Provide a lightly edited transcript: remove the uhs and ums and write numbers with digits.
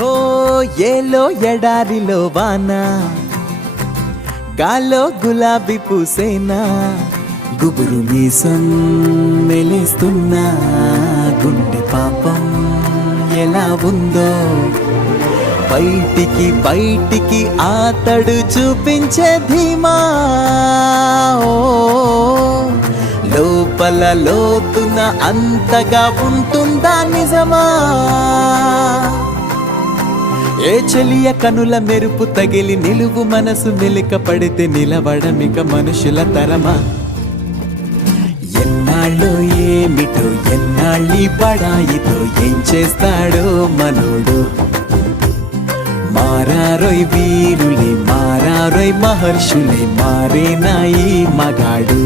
హో ఏలో ఎడారిలో వాన, గాలో గులాబీ పూసేనా, గుబురు మీసం మెలేస్తున్నా, గుండె పాపం ఎలా ఉందో బయటికి బయటికి ఆతడు చూపించే ధీమా. ఓ లోపల లోతున అంతగా ఉంటుందా నిజమా? ఏ చెలియ కనుల మెరుపు తగిలి నిలువు మనసు మెలిక పడితే నిలవడమిక మనుషుల తరమా? ఎన్నాళ్ళు ఏమిటో ఎన్నాళ్ళి పడాయితో ఏం చేస్తాడో మనోడు. మారారోయ్ వీరులే మారారోయ్ మహర్షులే మారేనాయి మగాడు.